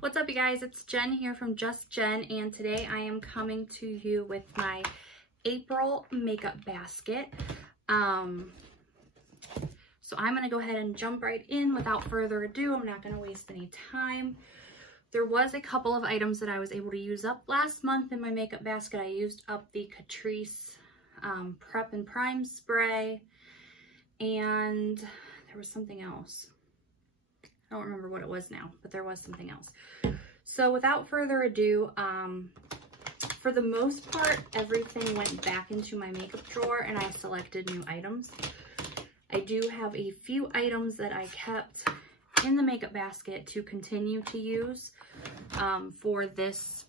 What's up, you guys? It's Jen here from Just Jen, and today I am coming to you with my April makeup basket. So I'm going to go ahead and jump right in without further ado. I'm not going to waste any time. There was a couple of items that I was able to use up last month in my makeup basket. I used up the Catrice Prep and Prime spray, and there was something else. I don't remember what it was now, but there was something else. So without further ado, for the most part, everything went back into my makeup drawer and I selected new items. I do have a few items that I kept in the makeup basket to continue to use for this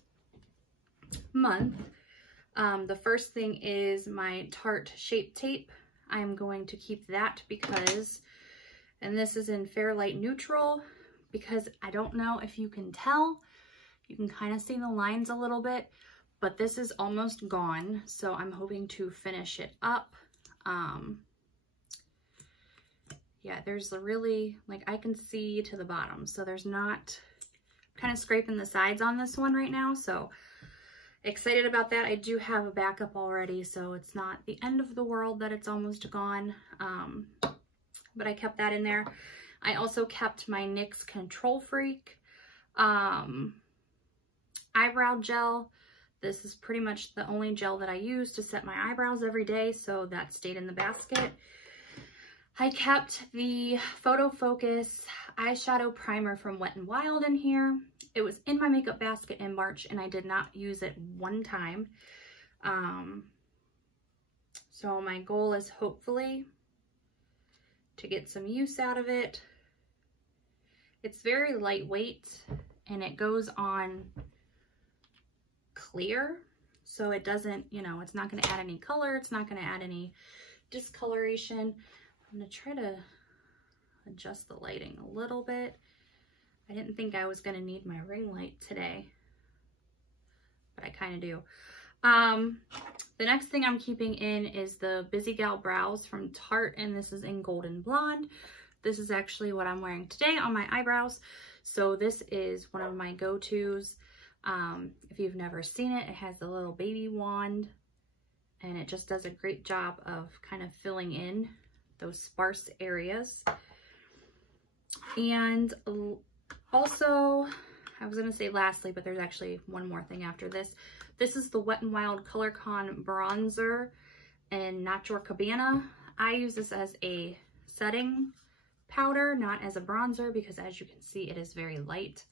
month. The first thing is my Tarte Shape Tape. I'm going to keep that because, and this is in Fair Light Neutral, because I don't know if you can tell, you can kind of see the lines a little bit, but this is almost gone. So I'm hoping to finish it up. Yeah, there's really, like, I can see to the bottom. So there's not, kind of scraping the sides on this one right now. So excited about that. I do have a backup already, so it's not the end of the world that it's almost gone. But I kept that in there. I also kept my NYX Control Freak eyebrow gel. This is pretty much the only gel that I use to set my eyebrows every day, so that stayed in the basket. I kept the Photo Focus eyeshadow primer from Wet n Wild in here. It was in my makeup basket in March and I did not use it one time. So my goal is hopefully to get some use out of it. It's very lightweight and it goes on clear, so it doesn't, you know, it's not going to add any color, it's not going to add any discoloration. I'm going to try to adjust the lighting a little bit. I didn't think I was going to need my ring light today, but I kind of do. The next thing I'm keeping in is the Busy Gal Brows from Tarte, and this is in Golden Blonde. This is actually what I'm wearing today on my eyebrows. So this is one of my go-tos. If you've never seen it, it has the little baby wand, and it just does a great job of kind of filling in those sparse areas. And also, I was going to say lastly, but there's actually one more thing after this. This is the Wet n Wild Color Con Bronzer in Natura Cabana. I use this as a setting powder, not as a bronzer, because as you can see, it is very light.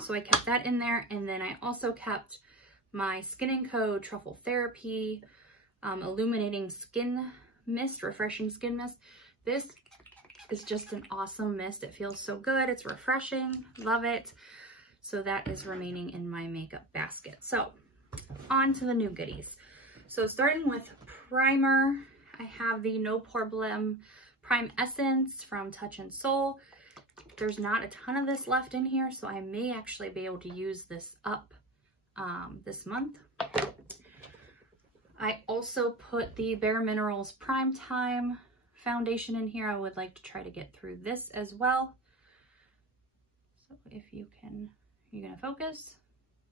So I kept that in there. And then I also kept my Skin & Co. Truffle Therapy Illuminating Skin Mist, Refreshing Skin Mist. This is just an awesome mist. It feels so good. It's refreshing. Love it. So that is remaining in my makeup basket. So on to the new goodies. So starting with primer, I have the No Problem Prime Essence from Touch in Sol. There's not a ton of this left in here, so I may actually be able to use this up this month. I also put the Bare Minerals Prime Time foundation in here. I would like to try to get through this as well. So if you can, you're gonna focus?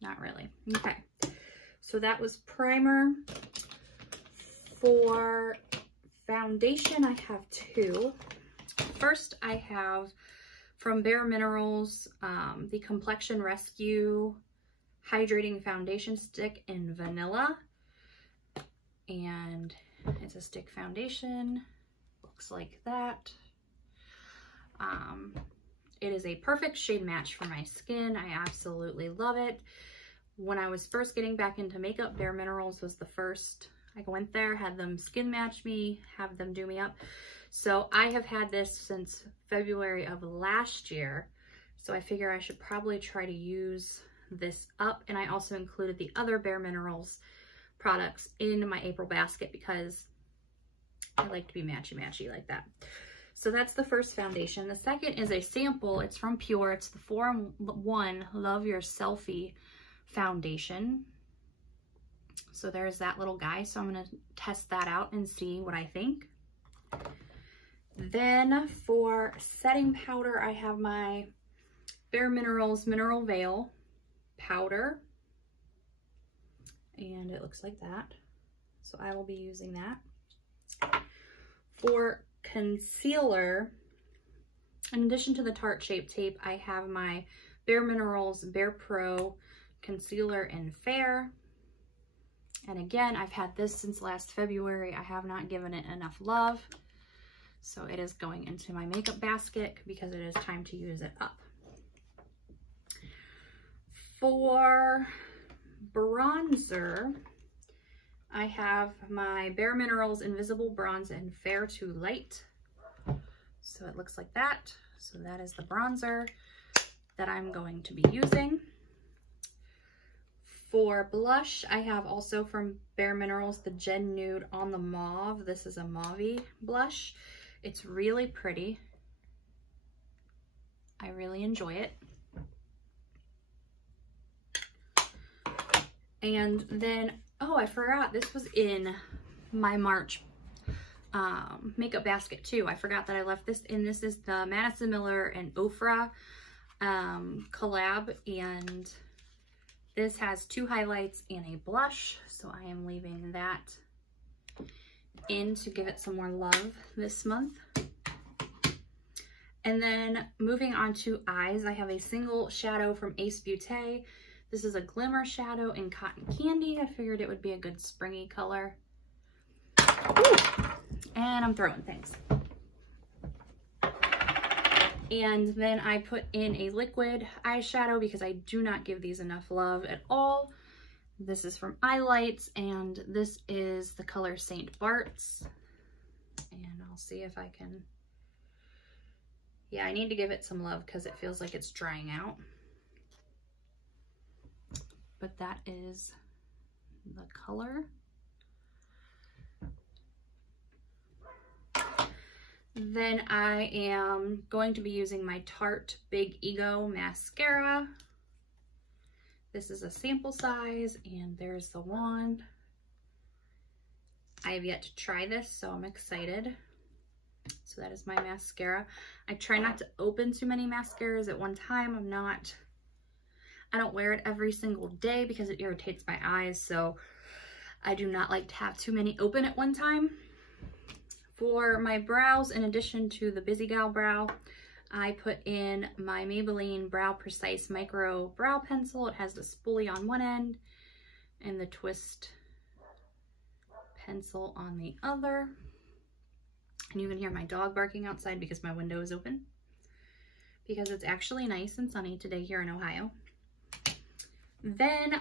Not really. Okay, so that was primer. For foundation, I have two. First, I have from Bare Minerals, the Complexion Rescue Hydrating Foundation Stick in Vanilla. And it's a stick foundation. Looks like that. It is a perfect shade match for my skin. I absolutely love it. When I was first getting back into makeup, Bare Minerals was the first. I went there, had them skin match me, have them do me up. So I have had this since February of last year. So I figure I should probably try to use this up. And I also included the other Bare Minerals products in my April basket because I like to be matchy-matchy like that. So that's the first foundation. The second is a sample. It's from Pure. It's the 4-in-1 Love Your Selfie foundation. So there's that little guy. So I'm going to test that out and see what I think. Then for setting powder, I have my Bare Minerals Mineral Veil powder, and it looks like that. So I will be using that. For concealer, in addition to the Tarte Shape Tape, I have my Bare Minerals Bare Pro Concealer in Fair. And again, I've had this since last February. I have not given it enough love. So it is going into my makeup basket because it is time to use it up. For bronzer, I have my Bare Minerals Invisible Bronze in Fair to Light. So it looks like that. So that is the bronzer that I'm going to be using. For blush, I have also from Bare Minerals the Gen Nude on the Mauve. This is a mauve blush. It's really pretty. I really enjoy it. And then, oh, I forgot, this was in my March makeup basket too. I forgot that I left this in. This is the Madison Miller and Ofra collab, and this has 2 highlights and a blush, so I am leaving that in to give it some more love this month. And then moving on to eyes, I have a single shadow from Ace Beauté. This is a glimmer shadow in Cotton Candy. I figured it would be a good springy color. Ooh. And I'm throwing things. And then I put in a liquid eyeshadow because I do not give these enough love at all. This is from Eyelights, and this is the color St. Bart's. And I'll see if I can... Yeah, I need to give it some love because it feels like it's drying out. But that is the color. Then I am going to be using my Tarte Big Ego mascara. This is a sample size, and there's the wand. I have yet to try this, so I'm excited. So that is my mascara. I try not to open too many mascaras at one time. I don't wear it every single day because it irritates my eyes, so I do not like to have too many open at one time. For my brows, in addition to the Busy Gal brow, I put in my Maybelline Brow Precise Micro Brow Pencil. It has the spoolie on one end and the twist pencil on the other. And you can hear my dog barking outside because my window is open, because it's actually nice and sunny today here in Ohio. Then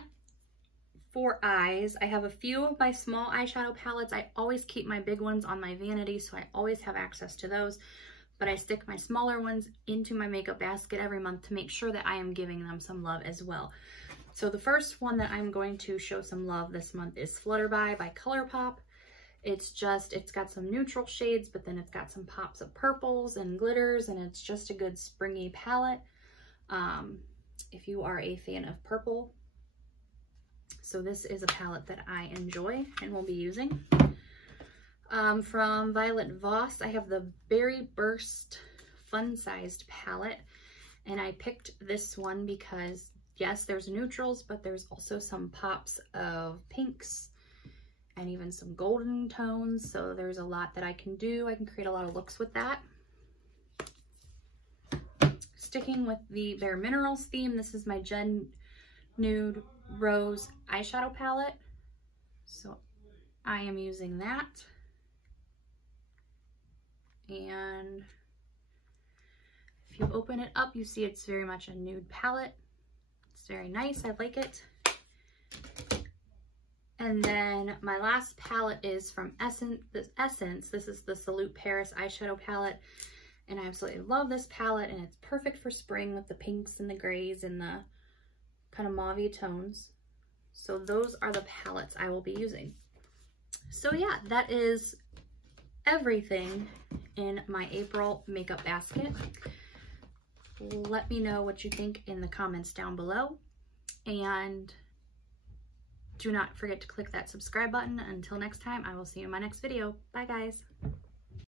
for eyes, I have a few of my small eyeshadow palettes. I always keep my big ones on my vanity, so I always have access to those, but I stick my smaller ones into my makeup basket every month to make sure that I am giving them some love as well. So the first one that I'm going to show some love this month is Flutterby by ColourPop. It's got some neutral shades, but then it's got some pops of purples and glitters, and it's just a good springy palette. If you are a fan of purple. So this is a palette that I enjoy and will be using. From Violet Voss, I have the Berry Burst Fun-Sized palette, and I picked this one because, yes, there's neutrals, but there's also some pops of pinks and even some golden tones, so there's a lot that I can do. I can create a lot of looks with that. Sticking with the Bare Minerals theme, this is my Gen Nude Rose eyeshadow palette. So I am using that. And if you open it up, you see it's very much a nude palette. It's very nice, I like it. And then my last palette is from Essence. This is the Salute Paris eyeshadow palette. And I absolutely love this palette, and it's perfect for spring with the pinks and the grays and the kind of mauve tones. So those are the palettes I will be using. So yeah, that is everything in my April makeup basket. Let me know what you think in the comments down below. And do not forget to click that subscribe button. Until next time, I will see you in my next video. Bye guys.